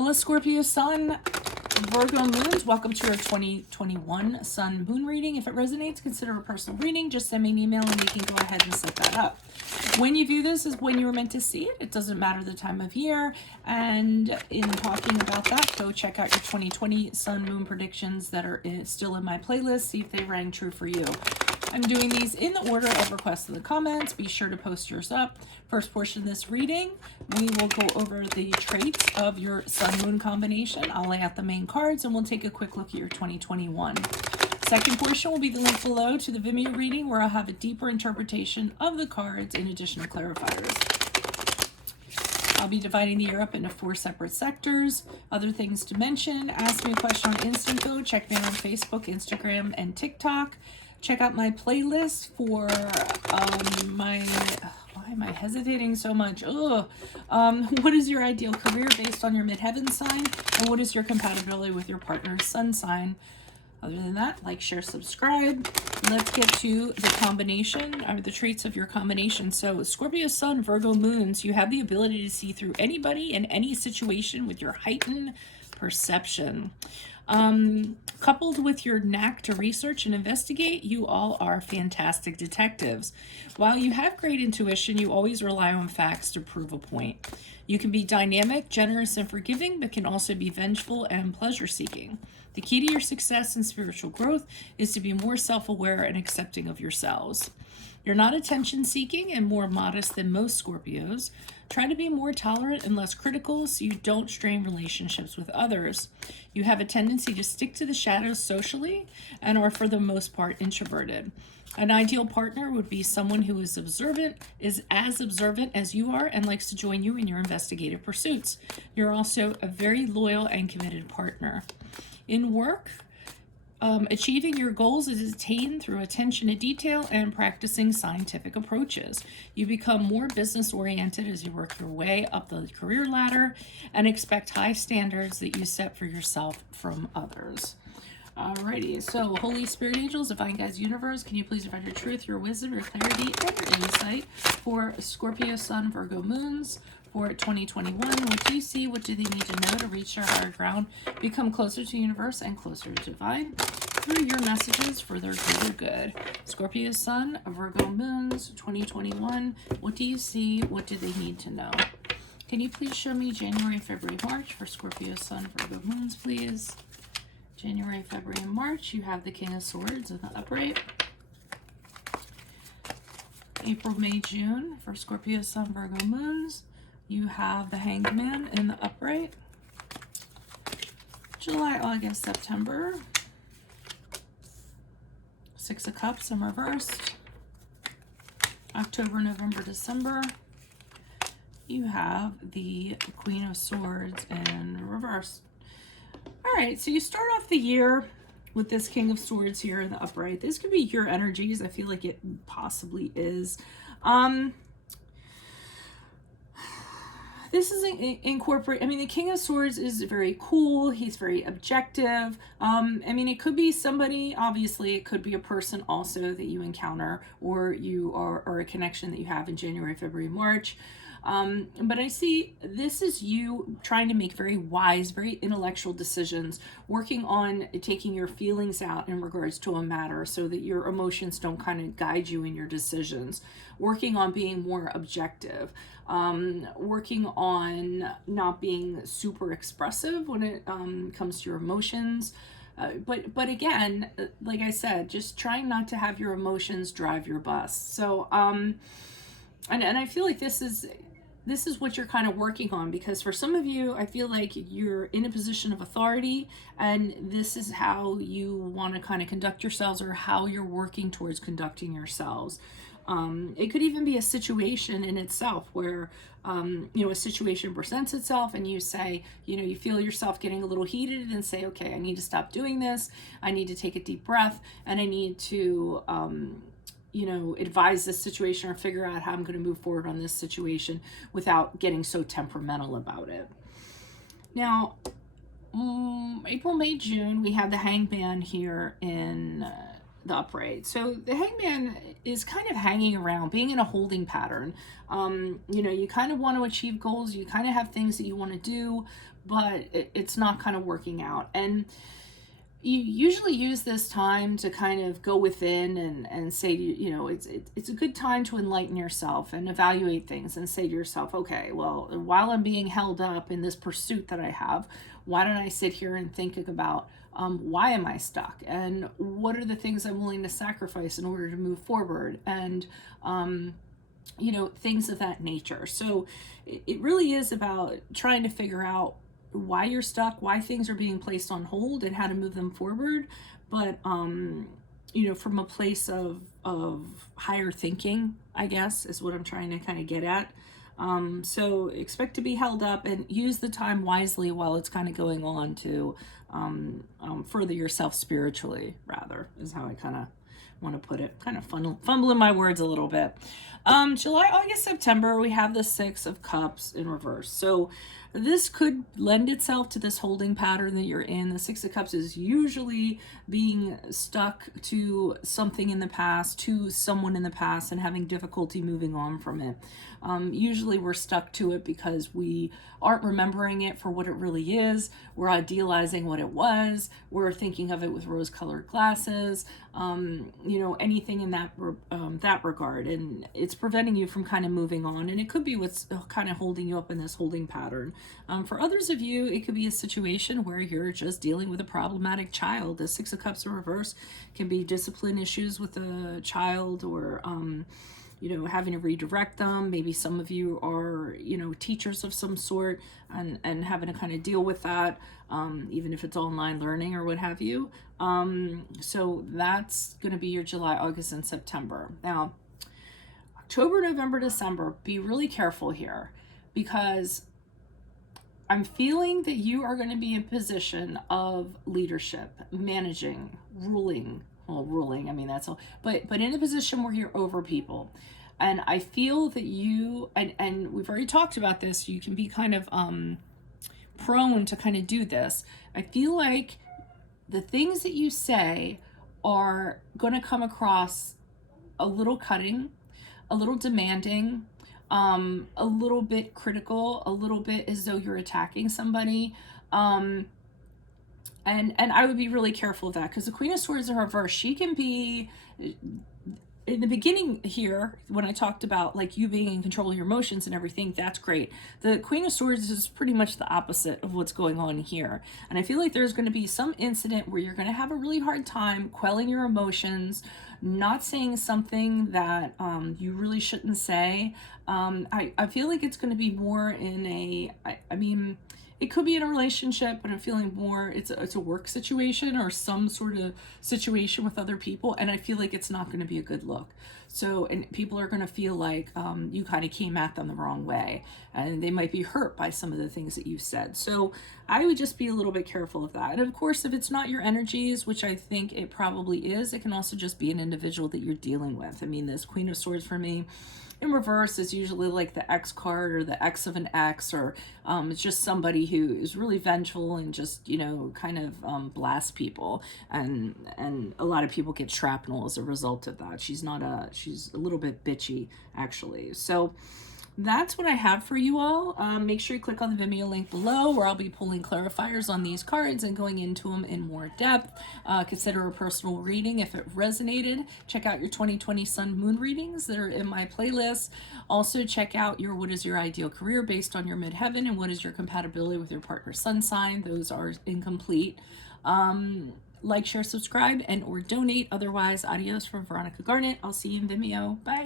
Hello, Scorpio Sun, Virgo Moons. Welcome to your 2021 Sun Moon reading. If it resonates, consider a personal reading. Just send me an email and we can go ahead and set that up. When you view this is when you were meant to see it. It doesn't matter the time of year. And in talking about that, go check out your 2020 Sun Moon predictions that are still in my playlist. See if they rang true for you. I'm doing these in the order of requests in the comments. Be sure to post yours up. First portion of this reading, we will go over the traits of your Sun Moon combination. I'll lay out the main cards and we'll take a quick look at your 2021. Second portion will be the link below to the VIMEO reading where I'll have a deeper interpretation of the cards in addition to clarifiers. I'll be dividing the year up into 4 separate sectors. Other things to mention, ask me a question on Instant Go. Check me out on Facebook, Instagram, and TikTok. Check out my playlist for why am I hesitating so much? What is your ideal career based on your midheaven sign? And what is your compatibility with your partner's sun sign? Other than that, like, share, subscribe. Let's get to the combination, or the traits of your combination. So Scorpio Sun, Virgo Moons, you have the ability to see through anybody in any situation with your heightened perception. Coupled with your knack to research and investigate, you all are fantastic detectives. While you have great intuition, you always rely on facts to prove a point. You can be dynamic, generous, and forgiving, but can also be vengeful and pleasure-seeking. The key to your success and spiritual growth is to be more self-aware and accepting of yourselves. You're not attention-seeking and more modest than most Scorpios. Try to be more tolerant and less critical so you don't strain relationships with others. You have a tendency to stick to the shadows socially and are for the most part introverted. An ideal partner would be someone who is as observant as you are and likes to join you in your investigative pursuits. You're also a very loyal and committed partner. In work, achieving your goals is attained through attention to detail and practicing scientific approaches. You become more business-oriented as you work your way up the career ladder and expect high standards that you set for yourself from others. Alrighty, so Holy Spirit Angels, Divine Guides, Universe, can you please provide your truth, your wisdom, your clarity, and your insight for Scorpio Sun, Virgo Moons for 2021? What do you see? What do they need to know to reach their higher ground, become closer to universe and closer to divine through your messages for their greater good? Scorpio Sun, Virgo Moons 2021. What do you see? What do they need to know? Can you please show me January, February, March for Scorpio Sun, Virgo Moons, please? January, February, and March, you have the King of Swords in the upright. April, May, June for Scorpio Sun, Virgo Moons, you have the Hanged Man in the upright. July, August, September, Six of Cups in reversed. October, November, December, you have the Queen of Swords in reverse. All right, so you start off the year with this King of Swords here in the upright. This could be your energies. I feel like it possibly is. This is incorporate. I mean, the King of Swords is very cool. He's very objective. I mean, it could be somebody, obviously, it could be a person also that you encounter or you are, or a connection that you have in January, February, March. But I see this is you trying to make very wise, very intellectual decisions, working on taking your feelings out in regards to a matter so that your emotions don't kind of guide you in your decisions, working on being more objective, working on not being super expressive when it comes to your emotions. But again, like I said, just trying not to have your emotions drive your bus. So, and I feel like this is what you're kind of working on, because for some of you, I feel like you're in a position of authority and this is how you want to kind of conduct yourselves or how you're working towards conducting yourselves. It could even be a situation in itself where, a situation presents itself and you say, you feel yourself getting a little heated and say, okay, I need to stop doing this. I need to take a deep breath and I need to, advise this situation or figure out how I'm going to move forward on this situation without getting so temperamental about it. Now, April, May, June, we have the Hanged Man here in the upright. So the hangman is kind of hanging around, being in a holding pattern. You know, you kind of want to achieve goals, you kind of have things that you want to do, but it's not kind of working out. And you usually use this time to kind of go within and say, you know, it's a good time to enlighten yourself and evaluate things and say to yourself, okay, well, while I'm being held up in this pursuit that I have, why don't I sit here and think about why am I stuck, and what are the things I'm willing to sacrifice in order to move forward, and you know, things of that nature. So it really is about trying to figure out why you're stuck, why things are being placed on hold, and how to move them forward. But you know, from a place of higher thinking, I guess, is what I'm trying to kind of get at. So expect to be held up, and use the time wisely while it's kind of going on to further yourself spiritually, rather, is how I kind of want to put it. Kind of fumbling my words a little bit. July, August, September, we have the Six of Cups in reverse. So this could lend itself to this holding pattern that you're in. The Six of Cups is usually being stuck to something in the past, to someone in the past, and having difficulty moving on from it. Usually we're stuck to it because we aren't remembering it for what it really is. We're idealizing what it was. We're thinking of it with rose-colored glasses. You know, anything in that regard, and it's preventing you from kind of moving on. And it could be what's kind of holding you up in this holding pattern. For others of you, it could be a situation where you're just dealing with a problematic child. The Six of Cups in reverse can be discipline issues with a child, or you know, having to redirect them. Maybe some of you are, you know, teachers of some sort, and having to kind of deal with that, even if it's online learning or what have you. So that's going to be your July, August, and September. Now, October, November, December, be really careful here, because I'm feeling that you are going to be in position of leadership, managing, ruling. Well, ruling, I mean, that's all, but in a position where you're over people. And I feel that you, and we've already talked about this, you can be kind of prone to kind of do this. I feel like the things that you say are going to come across a little cutting, a little demanding, a little bit critical, a little bit as though you're attacking somebody. And I would be really careful of that, because the Queen of Swords in reverse, she can be, in the beginning here, when I talked about like you being in control of your emotions and everything, that's great. The Queen of Swords is pretty much the opposite of what's going on here. And I feel like there's going to be some incident where you're going to have a really hard time quelling your emotions, not saying something that you really shouldn't say. I feel like it's going to be more in a, I mean, it could be in a relationship, but I'm feeling more it's a work situation or some sort of situation with other people, and I feel like it's not going to be a good look. So, and people are going to feel like you kind of came at them the wrong way, and they might be hurt by some of the things that you've said. So I would just be a little bit careful of that. And of course, if it's not your energies, which I think it probably is, it can also just be an individual that you're dealing with. I mean, this Queen of Swords for me in reverse is usually like the X card, or the X of an X, or it's just somebody who is really vengeful and just, you know, kind of blasts people, and a lot of people get shrapnel as a result of that. She's a little bit bitchy, actually. So that's what I have for you all. Make sure you click on the Vimeo link below, where I'll be pulling clarifiers on these cards and going into them in more depth. Consider a personal reading if it resonated. Check out your 2020 Sun Moon readings that are in my playlist. Also check out your what is your ideal career based on your midheaven, and what is your compatibility with your partner's sun sign. Those are incomplete. Like, share, subscribe, and or donate. Otherwise, adios from Veronica Garnet. I'll see you in Vimeo. Bye.